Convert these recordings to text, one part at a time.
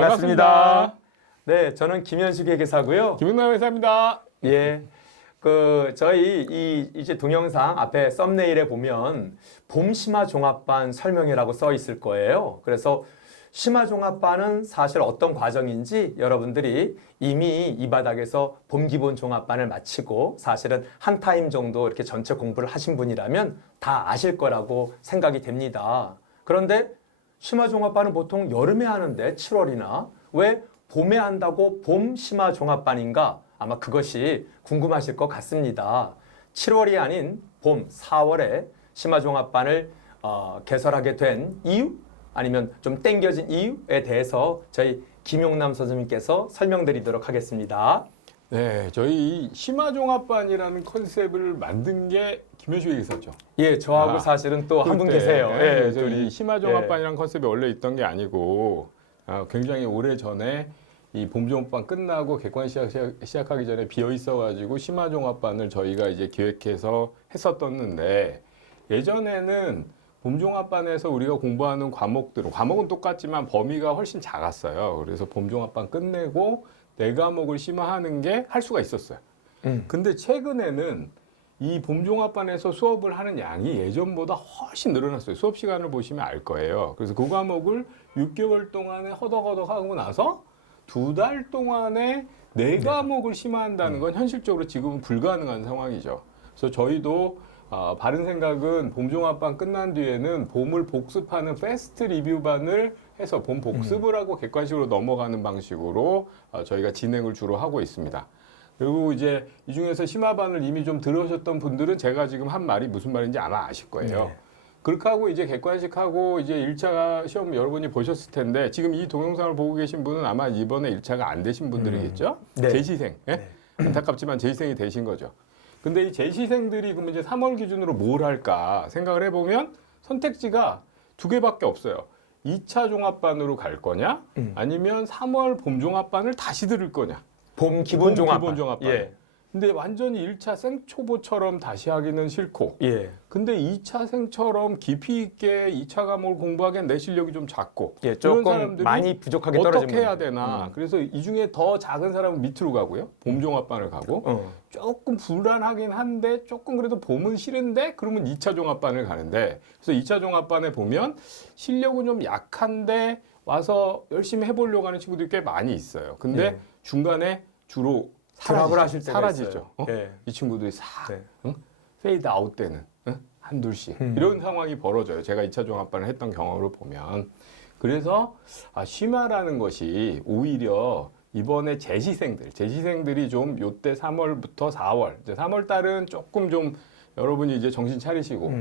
반갑습니다. 네, 저는 김현식 회계사고요. 김은남 회사입니다. 예, 저희 이제 동영상 앞에 썸네일에 보면 봄 심화 종합반 설명회라고 써 있을 거예요. 그래서 심화 종합반은 사실 어떤 과정인지 여러분들이 이미 이 바닥에서 봄 기본 종합반을 마치고 사실은 한 타임 정도 이렇게 전체 공부를 하신 분이라면 다 아실 거라고 생각이 됩니다. 그런데 심화 종합반은 보통 여름에 하는데 7월이나 왜 봄에 한다고 봄 심화 종합반인가? 아마 그것이 궁금하실 것 같습니다. 7월이 아닌 봄 4월에 심화 종합반을 개설하게 된 이유? 아니면 좀 땡겨진 이유에 대해서 저희 김용남 선생님께서 설명드리도록 하겠습니다. 네, 저희 심화종합반이라는 컨셉을 만든 게 김현식 회계사죠. 예, 저하고 사실은 또 한 분 계세요. 예, 그래서 이 심화종합반이라는 컨셉이 원래 있던 게 아니고 굉장히 오래 전에 이 봄종합반 끝나고 객관 시작하기 전에 비어 있어가지고 심화종합반을 저희가 이제 기획해서 했었었는데 예전에는 봄종합반에서 우리가 공부하는 과목은 똑같지만 범위가 훨씬 작았어요. 그래서 봄종합반 끝내고 네 과목을 심화하는 게 할 수가 있었어요. 근데 최근에는 이 봄종합반에서 수업을 하는 양이 예전보다 훨씬 늘어났어요. 수업 시간을 보시면 알 거예요. 그래서 그 과목을 6개월 동안에 허덕허덕 하고 나서 2달 동안에 네 과목을 심화한다는 건 현실적으로 지금은 불가능한 상황이죠. 그래서 저희도 바른 생각은 봄종합반 끝난 뒤에는 봄을 복습하는 패스트 리뷰반을 해서 봄 복습을 하고 객관식으로 넘어가는 방식으로 저희가 진행을 주로 하고 있습니다. 그리고 이제 이 중에서 심화반을 이미 좀 들으셨던 분들은 제가 지금 한 말이 무슨 말인지 아마 아실 거예요. 네. 그렇게 하고 이제 객관식하고 이제 1차 시험 여러분이 보셨을 텐데 지금 이 동영상을 보고 계신 분은 아마 이번에 1차가 안 되신 분들이겠죠? 네. 재시생. 예? 네. 안타깝지만 재시생이 되신 거죠. 근데 이 재시생들이 그럼 이제 3월 기준으로 뭘 할까 생각을 해보면 선택지가 2개밖에 없어요. 2차 종합반으로 갈 거냐? 아니면 3월 봄 종합반을 다시 들을 거냐? 봄 기본 종합반. 기본 종합반. 예. 근데 완전히 1차 생초보처럼 다시 하기는 싫고 예. 근데 2차 생처럼 깊이 있게 2차 과목을 공부하기엔 내 실력이 좀 작고 예, 그런 조금 사람들이 많이 부족하게 떨어진 어떻게 해야 분들. 되나 그래서 이 중에 더 작은 사람은 밑으로 가고요 봄종합반을 가고 조금 불안하긴 한데 조금 그래도 봄은 싫은데 그러면 2차 종합반을 가는데 그래서 2차 종합반에 보면 실력은 좀 약한데 와서 열심히 해보려고 하는 친구들이 꽤 많이 있어요. 근데 예. 중간에 주로 드랍을 하실 때가 사라지죠. 있어요. 어? 예. 이 친구들이 싹 네. 페이드 아웃 되는 한둘씩 이런 상황이 벌어져요. 제가 2차 종합반을 했던 경험으로 보면. 그래서 심화라는 것이 오히려 이번에 재시생들이 좀 요때 3월부터 4월 이제 3월 달은 조금 좀 여러분이 이제 정신 차리시고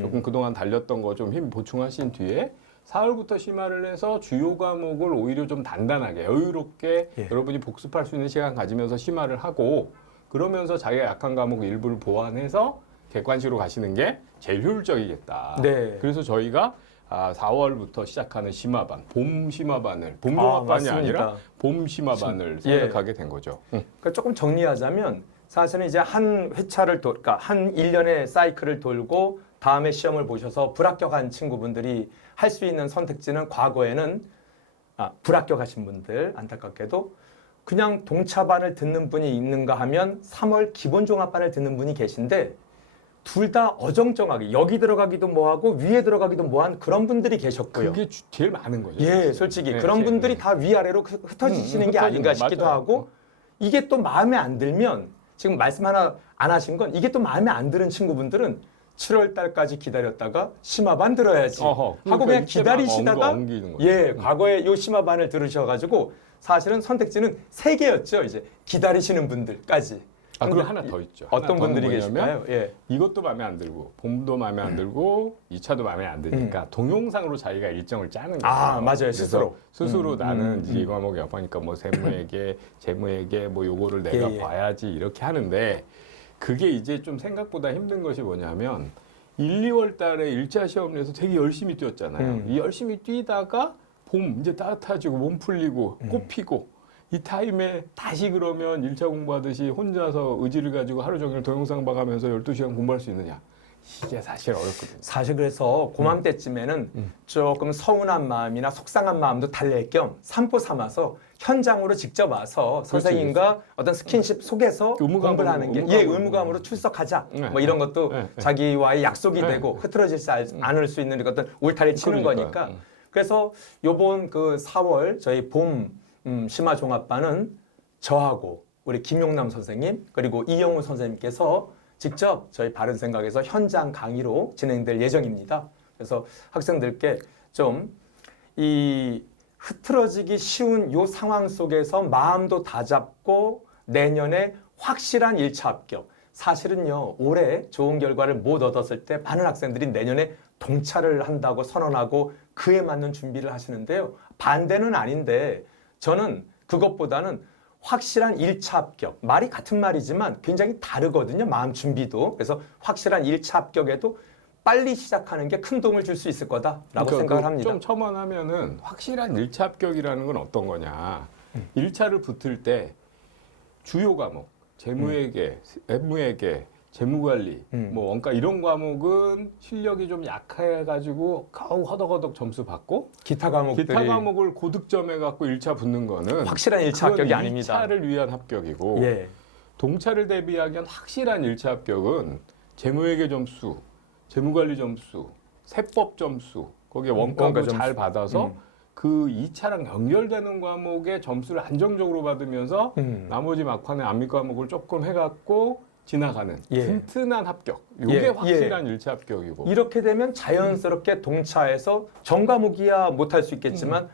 조금 그동안 달렸던 거 좀 힘 보충하신 뒤에 4월부터 심화를 해서 주요 과목을 오히려 좀 단단하게 여유롭게 예. 여러분이 복습할 수 있는 시간 가지면서 심화를 하고 그러면서 자기가 약한 과목 일부를 보완해서 객관식으로 가시는 게 제일 효율적이겠다. 네. 그래서 저희가 4월부터 시작하는 심화반, 봄 심화반을 봄 종합반이 맞습니다. 아니라 봄 심화반을 선택하게 된 거죠. 그러니까 조금 정리하자면 사실은 이제 한 회차를 그러니까 한 1년의 사이클을 돌고 다음에 시험을 보셔서 불합격한 친구분들이 할 수 있는 선택지는 과거에는 불합격하신 분들 안타깝게도 그냥 동차반을 듣는 분이 있는가 하면 3월 기본 종합반을 듣는 분이 계신데 둘 다 어정쩡하게 여기 들어가기도 뭐하고 위에 들어가기도 뭐한 그런 분들이 계셨고요. 그게 제일 많은 거죠. 예, 사실. 솔직히 네, 그런 제일. 분들이 다 위아래로 흩어지시는 게 아닌가 싶기도 맞아요. 하고 이게 또 마음에 안 들면 지금 말씀 하나 안 하신 건 이게 또 마음에 안 드는 친구분들은 7월 달까지 기다렸다가 심화반 들어야지 하고 그러니까 그냥 이때만 기다리시다가 옮기는 거죠. 예, 과거에 요 심화반을 들으셔가지고 사실은 선택지는 3개였죠. 이제 기다리시는 분들까지. 그리고 근데 하나 더 있죠. 어떤 하나 더는 분들이 뭐냐면 계실까요? 예. 이것도 마음에 안 들고 봄도 마음에 안 들고 2차도 마음에 안 드니까 동영상으로 자기가 일정을 짜는 거예요. 맞아요. 그래서 스스로 나는 음. 이 과목이 아파니까 뭐 재무에게 뭐 요거를 내가 예. 봐야지 이렇게 하는데 그게 이제 좀 생각보다 힘든 것이 뭐냐면 1, 2월 달에 1차 시험을 해서 되게 열심히 뛰었잖아요. 이 열심히 뛰다가 봄 이제 따뜻해지고 몸 풀리고 꽃 피고 이 타임에 다시 그러면 1차 공부하듯이 혼자서 의지를 가지고 하루 종일 동영상 봐가면서 12시간 공부할 수 있느냐? 이게 사실 어렵거든요. 사실 그래서 고맘때쯤에는 조금 서운한 마음이나 속상한 마음도 달랠 겸 산보 삼아서 현장으로 직접 와서 선생님과 어떤 스킨십 속에서 공부를 하는 게 의무감으로 출석하자 네, 뭐 이런 것도 네, 네. 자기와의 약속이 네. 되고 흐트러지지 않을 수 있는 어떤 울타리 치는 그러니까요. 거니까 그래서 요번 그 4월 저희 봄 심화종합반은 저하고 우리 김용남 선생님 그리고 이영우 선생님께서 직접 저희 바른생각에서 현장 강의로 진행될 예정입니다. 그래서 학생들께 좀 이 흐트러지기 쉬운 요 상황 속에서 마음도 다잡고 내년에 확실한 1차 합격. 사실은요, 올해 좋은 결과를 못 얻었을 때 많은 학생들이 내년에 동차를 한다고 선언하고 그에 맞는 준비를 하시는데요. 반대는 아닌데 저는 그것보다는 확실한 1차 합격. 말이 같은 말이지만 굉장히 다르거든요. 마음 준비도. 그래서 확실한 1차 합격에도 빨리 시작하는 게 큰 도움을 줄 수 있을 거다라고 생각을 합니다. 좀 첨언하면은 확실한 1차 합격이라는 건 어떤 거냐. 1차를 붙을 때 주요 과목, 재무회계, 업무회계, 재무관리, 뭐 원가 이런 과목은 실력이 좀 약해가지고 겨우 허덕허덕 점수 받고 기타 과목을 고득점 해갖고 1차 붙는 거는 확실한 1차 합격이 아닙니다. 2차를 위한 합격이고 예. 동차를 대비하기 위한 확실한 1차 합격은 재무회계 점수, 재무관리 점수, 세법 점수, 거기에 원가도 잘 받아서 그 2차랑 연결되는 과목의 점수를 안정적으로 받으면서 나머지 막판에 암미 과목을 조금 해갖고 지나가는 튼튼한 합격. 이게 확실한 1차 합격이고. 이렇게 되면 자연스럽게 동차에서 전 과목이야 못할 수 있겠지만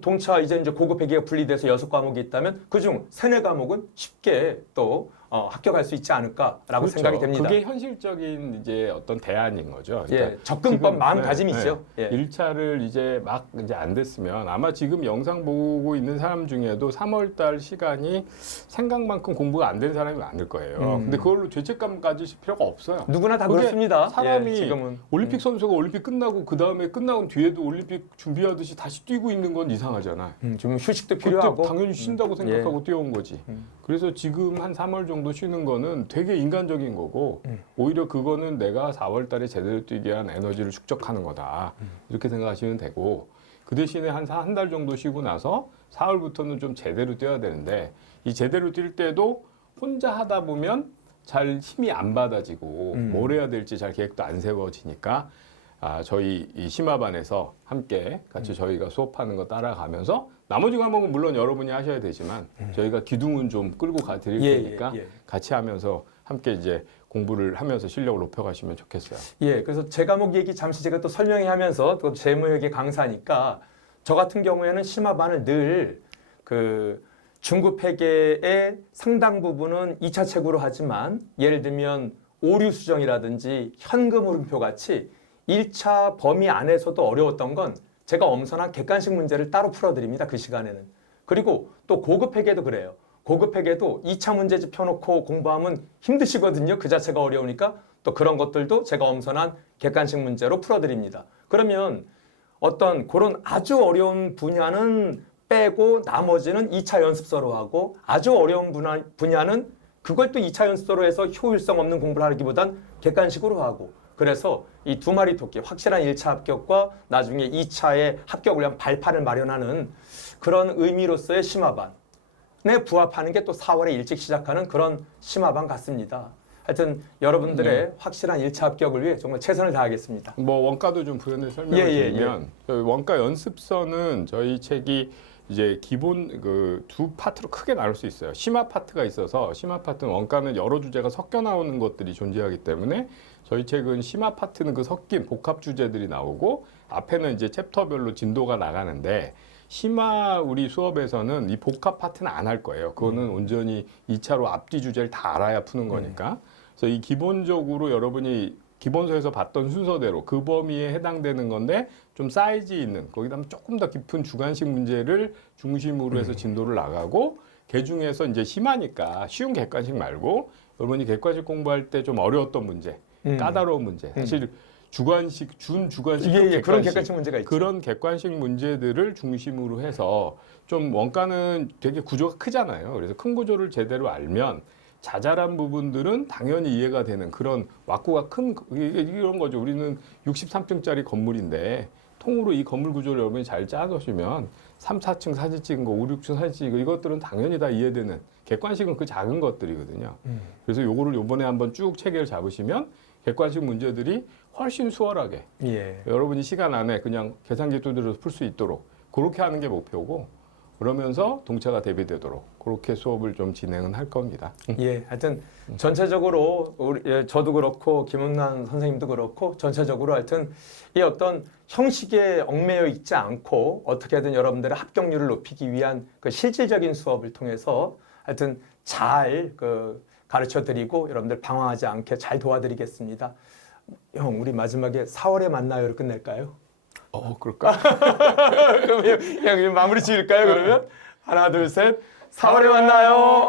동차 이제 고급 회계가 분리돼서 6과목이 있다면 그중 3, 4과목은 쉽게 또 합격할 수 있지 않을까라고 그렇죠. 생각이 됩니다. 그게 현실적인 이제 어떤 대안인 거죠. 그러니까 접근법 마음가짐이죠. 네. 1차를 이제 막 이제 안 됐으면 아마 지금 영상 보고 있는 사람 중에도 3월달 시간이 생각만큼 공부가 안 된 사람이 많을 거예요. 근데 그걸로 죄책감 가지실 필요가 없어요. 누구나 다 그렇습니다. 사람이 지금은 올림픽 선수가 올림픽 끝나고 그 다음에 끝나고 뒤에도 올림픽 준비하듯이 다시 뛰고 있는 건 이상하잖아. 좀 휴식도 필요하고 당연히 쉰다고 생각하고 뛰어온 거지. 그래서 지금 한 3월 정도 쉬는 거는 되게 인간적인 거고 오히려 그거는 내가 4월 달에 제대로 뛰기 위한 에너지를 축적하는 거다. 이렇게 생각하시면 되고 그 대신에 한 달 정도 쉬고 나서 4월부터는 좀 제대로 뛰어야 되는데 이 제대로 뛸 때도 혼자 하다 보면 잘 힘이 안 받아지고 뭘 해야 될지 잘 계획도 안 세워지니까 저희 이 심화반에서 함께 같이 저희가 수업하는 거 따라가면서 나머지 과목은 물론 여러분이 하셔야 되지만 저희가 기둥은 좀 끌고 가 드릴 테니까 같이 하면서 함께 이제 공부를 하면서 실력을 높여가시면 좋겠어요. 예, 그래서 제 과목 얘기 잠시 제가 또 설명해 하면서 또 재무회계 강사니까 저 같은 경우에는 심화반을 늘 그 중급 회계의 상당 부분은 2차 책으로 하지만 예를 들면 오류 수정이라든지 현금 흐름표 같이 1차 범위 안에서도 어려웠던 건 제가 엄선한 객관식 문제를 따로 풀어드립니다. 그 시간에는. 그리고 또 고급 회계도 그래요. 고급 회계도 2차 문제집 펴놓고 공부하면 힘드시거든요. 그 자체가 어려우니까 또 그런 것들도 제가 엄선한 객관식 문제로 풀어드립니다. 그러면 어떤 그런 아주 어려운 분야는 빼고 나머지는 2차 연습서로 하고 아주 어려운 분야는 그걸 또 2차 연습서로 해서 효율성 없는 공부를 하기보단 객관식으로 하고 그래서 이 두 마리 토끼 확실한 1차 합격과 나중에 2차의 합격을 위한 발판을 마련하는 그런 의미로서의 심화반에 부합하는 게 또 4월에 일찍 시작하는 그런 심화반 같습니다. 하여튼 여러분들의 확실한 1차 합격을 위해 정말 최선을 다하겠습니다. 뭐 원가도 좀 부연해 설명을 드리면 저희 원가 연습서는 저희 책이 이제 기본 그 두 파트로 크게 나눌 수 있어요. 심화 파트가 있어서 심화 파트는 원가는 여러 주제가 섞여 나오는 것들이 존재하기 때문에 저희 책은 심화 파트는 그 섞인 복합 주제들이 나오고 앞에는 이제 챕터별로 진도가 나가는데 심화 우리 수업에서는 이 복합 파트는 안 할 거예요. 그거는 온전히 2차로 앞뒤 주제를 다 알아야 푸는 거니까. 그래서 이 기본적으로 여러분이 기본서에서 봤던 순서대로 그 범위에 해당되는 건데 좀 사이즈 있는 거기다 조금 더 깊은 주관식 문제를 중심으로 해서 진도를 나가고 그 중에서 이제 심하니까 쉬운 객관식 말고 여러분이 객관식 공부할 때 좀 어려웠던 문제, 까다로운 문제, 사실 주관식, 준주관식 그런 객관식 문제가 있죠. 그런 객관식 문제들을 중심으로 해서 좀 원가는 되게 구조가 크잖아요. 그래서 큰 구조를 제대로 알면 자잘한 부분들은 당연히 이해가 되는 그런 왁구가 큰 이런 거죠. 우리는 63층짜리 건물인데 통으로 이 건물 구조를 여러분이 잘 짜놓으시면 3, 4층 사진 찍은 거, 5, 6층 사진 찍은 거 이것들은 당연히 다 이해되는 객관식은 그 작은 것들이거든요. 그래서 요거를 요번에 한번 쭉 체계를 잡으시면 객관식 문제들이 훨씬 수월하게 예. 여러분이 시간 안에 그냥 계산기 두드려서 풀 수 있도록 그렇게 하는 게 목표고 그러면서 동차가 대비되도록 그렇게 수업을 좀 진행은 할 겁니다. 예, 하여튼 전체적으로 저도 그렇고 김은남 선생님도 그렇고 전체적으로 하여튼 이 어떤 형식에 얽매여 있지 않고 어떻게든 여러분들의 합격률을 높이기 위한 그 실질적인 수업을 통해서 하여튼 잘 가르쳐 드리고 여러분들 방황하지 않게 잘 도와드리겠습니다. 형, 우리 마지막에 4월에 만나요를 끝낼까요? 그럴까? 그럼 형 마무리 지을까요? 그러면 하나, 둘, 셋. 4월에 만나요.